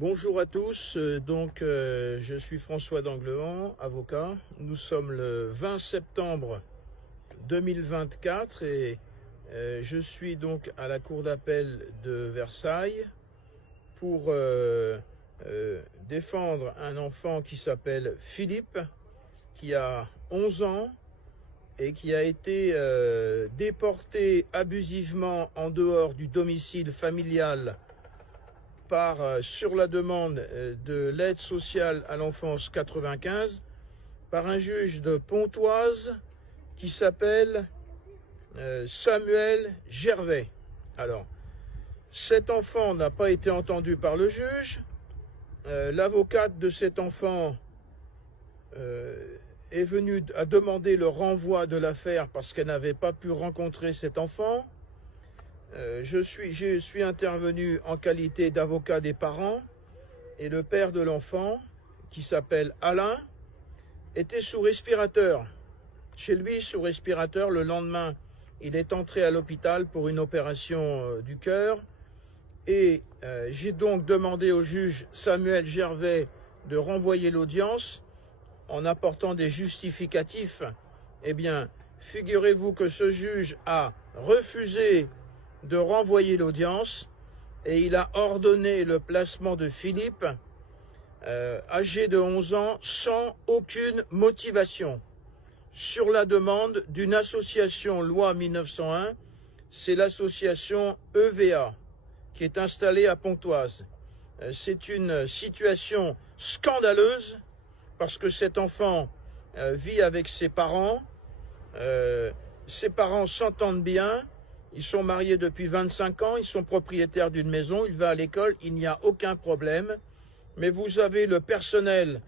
Bonjour à tous, je suis François d'Anglehan, avocat. Nous sommes le 20 septembre 2024 et je suis donc à la cour d'appel de Versailles pour défendre un enfant qui s'appelle Philippe, qui a 11 ans et qui a été déporté abusivement en dehors du domicile familial sur la demande de l'aide sociale à l'enfance 95 par un juge de Pontoise qui s'appelle Samuel Gervais. Alors, cet enfant n'a pas été entendu par le juge. L'avocate de cet enfant est venue à demander le renvoi de l'affaire parce qu'elle n'avait pas pu rencontrer cet enfant. Je suis intervenu en qualité d'avocat des parents et le père de l'enfant, qui s'appelle Alain, était sous respirateur. Chez lui, sous respirateur, le lendemain, il est entré à l'hôpital pour une opération du cœur. Et j'ai donc demandé au juge Samuel Gervais de renvoyer l'audience en apportant des justificatifs. Eh bien, figurez-vous que ce juge a refusé de renvoyer l'audience et il a ordonné le placement de Philippe, âgé de 11 ans, sans aucune motivation, sur la demande d'une association loi 1901, c'est l'association EVA, qui est installée à Pontoise. C'est une situation scandaleuse parce que cet enfant vit avec ses parents s'entendent bien. Ils sont mariés depuis 25 ans, ils sont propriétaires d'une maison, il va à l'école, il n'y a aucun problème. Mais vous avez le personnel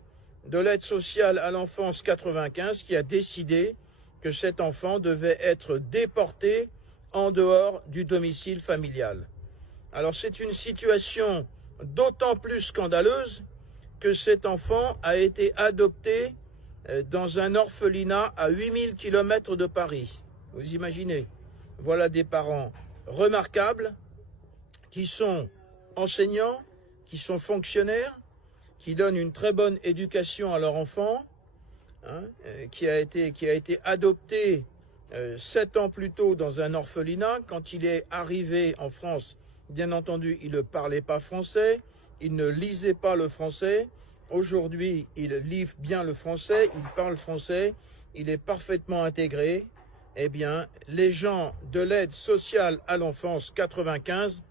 de l'aide sociale à l'enfance 95 qui a décidé que cet enfant devait être déporté en dehors du domicile familial. Alors c'est une situation d'autant plus scandaleuse que cet enfant a été adopté dans un orphelinat à 8000 km de Paris. Vous imaginez ? Voilà des parents remarquables qui sont enseignants, qui sont fonctionnaires, qui donnent une très bonne éducation à leur enfant, qui a été adopté 7 ans plus tôt dans un orphelinat. Quand il est arrivé en France, bien entendu, il ne parlait pas français, il ne lisait pas le français. Aujourd'hui, il lit bien le français, il parle français, il est parfaitement intégré. Eh bien, les gens de l'aide sociale à l'enfance 95,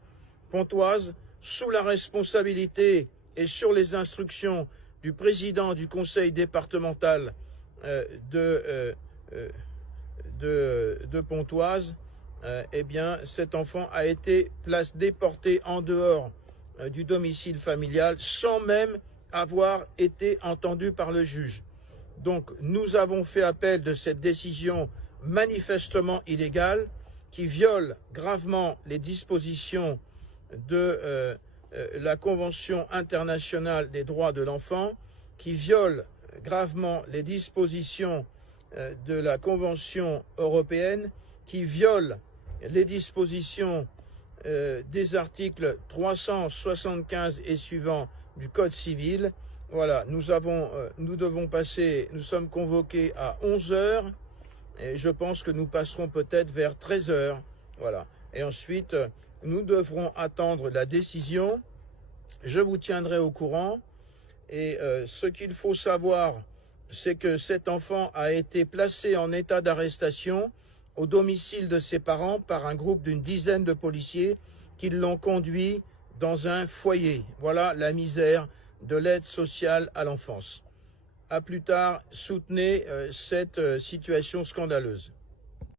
Pontoise, sous la responsabilité et sur les instructions du président du conseil départemental de Pontoise, eh bien, cet enfant a été déporté en dehors du domicile familial sans même avoir été entendu par le juge. Donc, nous avons fait appel de cette décision manifestement illégale qui viole gravement les dispositions de la Convention internationale des droits de l'enfant, qui viole gravement les dispositions de la Convention européenne, qui viole les dispositions des articles 375 et suivants du Code civil. Voilà, nous sommes convoqués à 11 heures. Et je pense que nous passerons peut-être vers 13 heures. Voilà. Et ensuite, nous devrons attendre la décision. Je vous tiendrai au courant. Et ce qu'il faut savoir, c'est que cet enfant a été placé en état d'arrestation au domicile de ses parents par un groupe d'une dizaine de policiers qui l'ont conduit dans un foyer. Voilà la misère de l'aide sociale à l'enfance. À plus tard, soutenez cette situation scandaleuse.